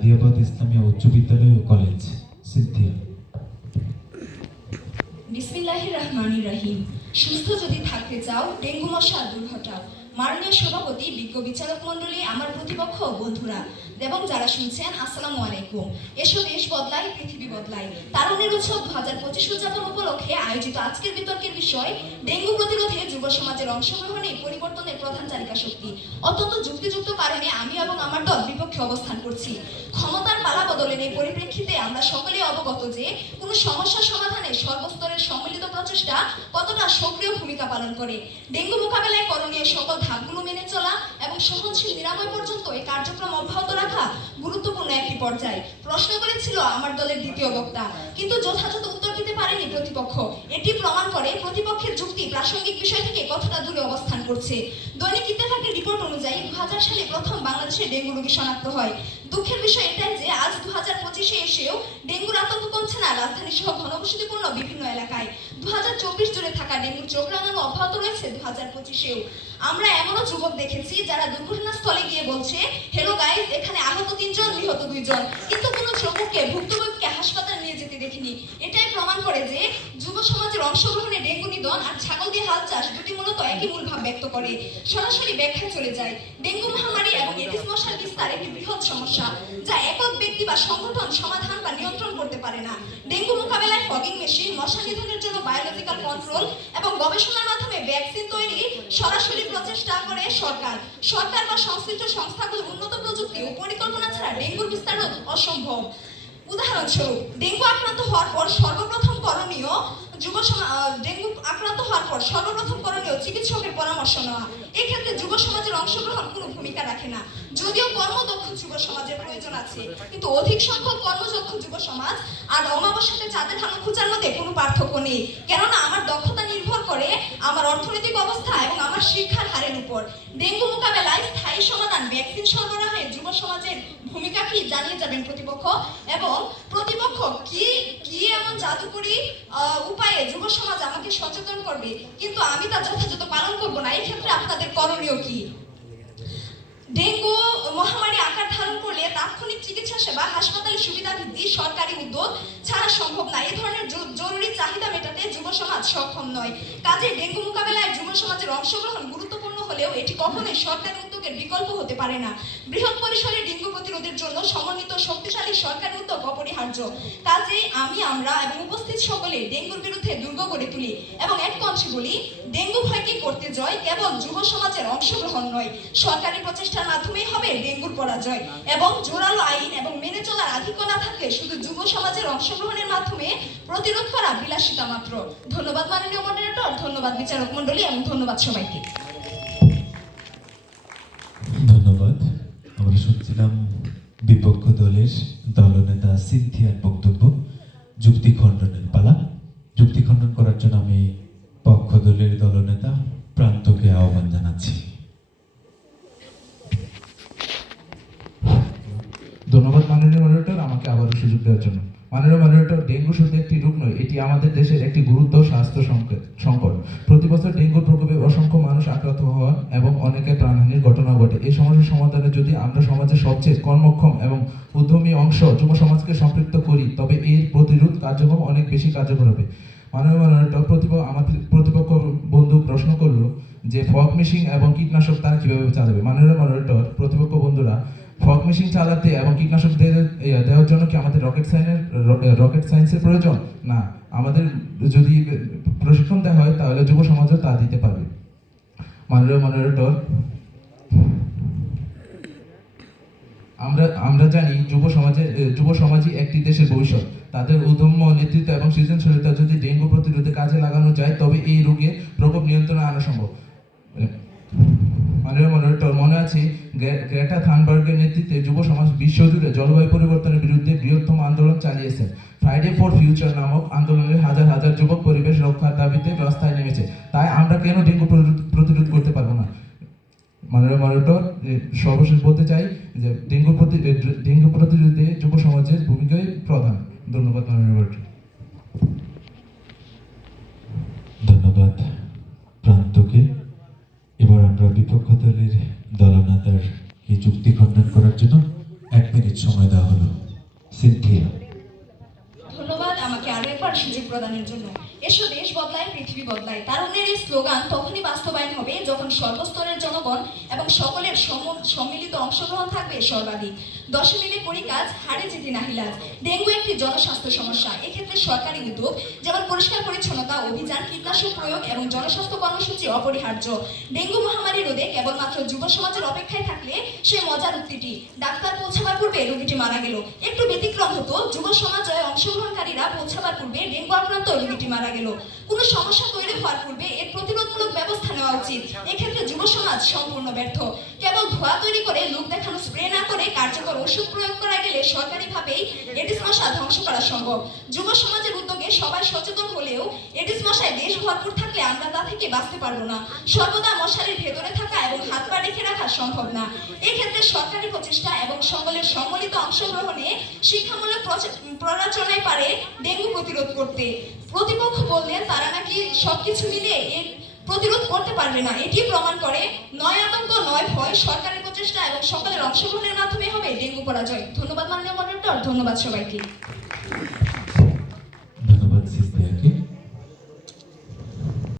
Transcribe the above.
নাদিয়াবাদ ইসলামিয়া উচ্চ বিদ্যালয় ও কলেজ সিদ্ধিয়া বিসমিল্লাহির রহমানির রহিম। সুস্থ যদি থাকতে চাও, ডেঙ্গু মশা দূর হটাও মাননীয় সভাপতি, বিজ্ঞ বিচারক মণ্ডলী, আমার প্রতিপক্ষ বন্ধুরা, এবং যারা শুনছেন, আসসালামু আলাইকুম। এসো দেশ বদলাই, পৃথিবী বদলাই। তারুণের উৎসব দু হাজার পঁচিশ উদযাপন উপলক্ষে আয়োজিত আজকের বিতর্কের বিষয়, ডেঙ্গু প্রতিরোধে যুব সমাজের অংশগ্রহণে প্রধান চালিকা শক্তি। অত্যন্ত যুক্তিযুক্ত কারণে আমি এবং আমার দল বিপক্ষে অবস্থান করছি। ক্ষমতার পালা বদলের এই পরিপ্রেক্ষিতে আমরা সকলেই অবগত যে কোনো সমস্যা সমাধানে সর্বস্তরের সম্মিলিত প্রচেষ্টা কতটা সক্রিয় ভূমিকা পালন করে। ডেঙ্গু মোকাবেলায় করণীয় সকল ধাপগুলো মেনে চলা এবং সহনশীল নিরাময় পর্যন্ত এই কার্যক্রম অব্যাহত রাখা গুরুত্বপূর্ণ একটি পর্যায়। প্রশ্ন করেছিল আমার দলের দ্বিতীয় বক্তা। কিন্তু যথাযথ উত্তর দিতে পারেনি প্রতিপক্ষ। এটি প্রমাণ করে প্রতিপক্ষের যুক্তি প্রাসঙ্গিক বিষয় থেকে কতটা দূরে অবস্থান করছে। দৈনিক ইত্তেফাকের রিপোর্ট অনুযায়ী দু সালে প্রথম বাংলাদেশে ডেঙ্গু রোগী শনাক্ত হয়। দুঃখের বিষয় এটাই যে আজ দু হাজার পঁচিশে এসেও ডেঙ্গুর আতঙ্ক কমছে না রাজধানী সহ ঘনবসতিপূর্ণ বিভিন্ন এলাকায়। দু হাজার চব্বিশ জুড়ে থাকা ডেঙ্গুর চোখ রাঙানো অব্যাহত রয়েছে দু হাজার পঁচিশেও। আমরা এমনও যুবক দেখেছি যারা দুর্ঘটনাস্থলে গিয়ে বলছে, হেলো গাইজ এখানে আহত তিনজন, নিহত দুইজন। কিন্তু কোনো যুবককে ভুক্তভোগীকে হাসপাতালে নিয়ে যেতে দেখিনি। এটাই প্রমাণ করে যে যুব সমাজের অংশগ্রহণে ডেঙ্গু নিধন আর ছাগল দিয়ে হাল চাষ দুটি মূলত একই মূল ভাব ব্যক্ত করে। সরাসরি ব্যাখ্যায় চলে যায় ডেঙ্গু মহামারী এবং এডিস মশার বিস্তার একটি বৃহৎ সমস্যা, যা একক ব্যক্তি বা সংগঠন সমাধান বা নিয়ন্ত্রণ করতে পারে না। ডেঙ্গু মোকাবেলায় ফগিং মেশিন মশা নিধনের জন্য বায়োলজিক্যাল কন্ট্রোল এবং গবেষণার মাধ্যমে ভ্যাকসিন তৈরি সরাসরি প্রচেষ্টা করে সরকার। সরকার বা সংশ্লিষ্ট সংস্থাগুলো উন্নত প্রযুক্তি ও পরিকল্পনা ছাড়া ডেঙ্গুর বিস্তার অসম্ভব। উদাহরণস্বরূপ, ডেঙ্গু আক্রান্ত হওয়ার পর সর্বপ্রথম করণীয় যুব ডেঙ্গু আক্রান্ত হওয়ার পর সর্বপ্রথম করণীয় চিকিৎসকের পরামর্শ নেওয়া। এক্ষেত্রে যুব সমাজের অংশগ্রহণ কোনো ভূমিকা রাখে না। যদিও কর্মদক্ষ যুব সমাজের আছে। কিন্তু অধিক সংখ্যক কর্মদক্ষ যুব সমাজ আর অমাবস্যাতে চাঁদের হানো খুঁজার মধ্যে কোনো পার্থক্য নেই। কেননা আমার দক্ষতা নির্ভর করে আমার অর্থনৈতিক অবস্থা এবং আমার শিক্ষার হারের উপর। ডেঙ্গু মোকাবেলায় স্থায়ী সমাধান ভ্যাকসিন সরবরাহে যুব সমাজের ভূমিকা কি জানিয়ে যাবেন প্রতিপক্ষ? এবং প্রতিপক্ষ, কি কি এমন জাদুকরি উপায়ে যুব সমাজ আমাকে সচেতন করবে? কিন্তু আমি তা যথাযথ পালন করব না। এই ক্ষেত্রে আপনাদের করণীয় কি? ডেঙ্গু মহামারী আকার ধারণ করলে তাৎক্ষণিক চিকিৎসা সেবা, হাসপাতালে সুবিধা বৃদ্ধি সরকারি উদ্যোগ ছাড়া সম্ভব না। এই ধরনের জরুরি চাহিদা মেটাতে যুব সমাজ সক্ষম নয়। কাজে ডেঙ্গু মোকাবেলায় যুব সমাজের অংশগ্রহণ গুরুত্বপূর্ণ হলেও এটি কখনোই সরকারি উদ্যোগের বিকল্প হতে পারে না। বৃহৎ পরিসরে ডেঙ্গু প্রতিরোধের জন্য সমন্বিত শক্তিশালী সরকারি উদ্যোগ অপরিহার্য। কাজেই আমি, আমরা এবং উপস্থিত সকলে ডেঙ্গুর বিরুদ্ধে দুর্গ গড়ে তুলি এবং এক কঞ্চে বলি, ডেঙ্গু ভয়কে করতে জয়? কেবল যুব সমাজের অংশগ্রহণ নয়। সরকারি প্রচেষ্টার মাধ্যমেই হবে ডেঙ্গুর পরাজয় এবং জোরালো আইন এবং মেনে চলার আধিক্য না থাকলে শুধু যুব সমাজের অংশগ্রহণের মাধ্যমে প্রতিরোধ করা বিলাসিতা মাত্র। ধন্যবাদ মাননীয় মডারেটর ধন্যবাদ বিচারক মণ্ডলী এবং ধন্যবাদ সবাইকে। শুনছিলাম বিপক্ষ দলের দলনেতা সিনথিয়ার বক্তব্য, যুক্তি খণ্ডনের পালা। যুক্তি খণ্ডন করার জন্য আমি পক্ষ দলের দলনেতা প্রান্তকে আহ্বান জানাচ্ছি। ধন্যবাদ মাননীয় মডারেটর আমাকে আবারও সুযোগ দেওয়ার জন্য। মাননীয় মডারেটর ডেঙ্গু শুধু একটি রোগ নয়, এটি আমাদের দেশের একটি গুরুতর স্বাস্থ্য সংকট সংকট। প্রতি বছর ডেঙ্গুর প্রকোপে অসংখ্য মানুষ আক্রান্ত হওয়া এবং অনেকে ঘটে এই সমস্যার সমাধানে যদি আমরা সমাজের সবচেয়ে কর্মক্ষম এবং উদ্যমী অংশ যুব সমাজকে সম্পৃক্ত করি, তবে এর প্রতিরোধ কার্যক্রম অনেক বেশি কার্যকর হবে। মাননীয় মডারেটর প্রতিপক্ষ আমাদের প্রতিপক্ষ বন্ধু প্রশ্ন করল যে ফগ মেশিন এবং কীটনাশক তারা কীভাবে চালাবে? মাননীয় মডারেটর প্রতিপক্ষ বন্ধুরা, ফগ মেশিন চালাতে এবং কীটনাশক দেওয়ার জন্য কি আমাদের রকেট সাইন্সের রকেট সায়েন্সের প্রয়োজন? না, আমাদের যদি প্রশিক্ষণ দেওয়া হয় তাহলে যুব সমাজও তা দিতে পারবে। মাননীয় মডারেটর আমরা আমরা জানি যুব সমাজে যুব সমাজই একটি দেশের ভবিষ্যৎ। তাদের উদম্য নেতৃত্ব এবং সৃজনশীলতা যদি ডেঙ্গু প্রতিরোধে কাজে লাগানো যায়, তবে এই রোগের প্রকোপ নিয়ন্ত্রণে আনা সম্ভব। মাননীয় মডারেটর মনে আছে, গ্রে- গ্রেটা থানবার্গের নেতৃত্বে যুব সমাজ বিশ্বজুড়ে জলবায়ু পরিবর্তনের বিরুদ্ধে বৃহত্তম আন্দোলন চালিয়েছে ফ্রাইডে ফর ফিউচার নামক আন্দোলনে হাজার হাজার যুবক পরিবেশ রক্ষার দাবিতে রাস্তায় নেমেছে তাই আমরা কেন ডেঙ্গু প্রতিরোধ- প্রতিরোধ করতে পারব না মাননীয় মডারেটর এ, সর্বশেষ বলতে চাই যে ডেঙ্গু প্রতি ডেঙ্গু প্রতিরোধে যুব সমাজের ভূমিকাই প্রধান। ধন্যবাদ মাননীয় ধন্যবাদ প্রান্তকে। এবার আমরা বিপক্ষ দলের দলনেতার এই যুক্তি খণ্ডন করার জন্য এক মিনিট সময় সময় দেওয়া হলো। সিনথিয়া। ধন্যবাদ আমাকে আরও একবার সুযোগ প্রদানের জন্য। এসো, দেশ বদলায়, পৃথিবী বদলায়। তারুণ্যের এই স্লোগান তখনই বাস্তবায়ন হবে যখন সর্বস্তরের জনগণ এবং সকলের সম- সম্মিলিত অংশগ্রহণ থাকবে সর্বাধিক। দশে মিলে করি কাজ, হারে জিতি নাহিলাজ ডেঙ্গু একটি জনস্বাস্থ্য সমস্যা। এক্ষেত্রে সরকারি উদ্যোগ, যেমন পরিষ্কার পরিচ্ছন্নতা, অভিযান, কীটনাশক প্রয়োগ এবং জনস্বাস্থ্য কর্মসূচি অপরিহার্য। ডেঙ্গু মহামারী রোধে কেবলমাত্র যুব সমাজের অপেক্ষায় থাকলে সে মজার উক্তিটি, ডাক্তার পৌঁছাবার পূর্বে রোগীটি মারা গেল। একটু ব্যতিক্রম হতো, যুব সমাজে অংশগ্রহণকারীরা পৌঁছাবার পূর্বে ডেঙ্গু আক্রান্ত রোগীটি মারা গেল। কোনো সমস্যা তৈরি হওয়ার পূর্বে এর প্রতিরোধমূলক ব্যবস্থা নেওয়া উচিত। এক্ষেত্রে যুব সমাজ সম্পূর্ণ ব্যর্থ। কেবল ধোয়া তৈরি করে, লোক দেখানো স্প্রে না করে কার্যকর ওষুধ প্রয়োগ করা গেলে সরকারিভাবেই এডিস মশা ধ্বংস করা সম্ভব। যুব সমাজের উদ্যোগে সবাই সচেতন হলেও এডিস মশায় দেশ ভরপুর থাকলে আমরা তা থেকে বাঁচতে পারব না। সর্বদা মশারির ভেতরে থাকা এবং হাত পা রেখে রাখা সম্ভব না। এক্ষেত্রে সরকারি প্রচেষ্টা এবং সকলের সম্মিলিত অংশগ্রহণে শিক্ষামূলক প্ররোচনায় পারে ডেঙ্গু প্রতিরোধ করতে। প্রতিপক্ষ বললেন, তারা নাকি সবকিছু মিলে এর প্রতিরোধ করতে পারবে না। এটি প্রমাণ করে নয় আতঙ্ক, নয় ভয়, সরকারের প্রচেষ্টা এবং সকলের অংশগ্রহণের মাধ্যমে হবে ডেঙ্গু পরাজয়। ধন্যবাদ মাননীয় মন্ডল, ধন্যবাদ সবাইকে।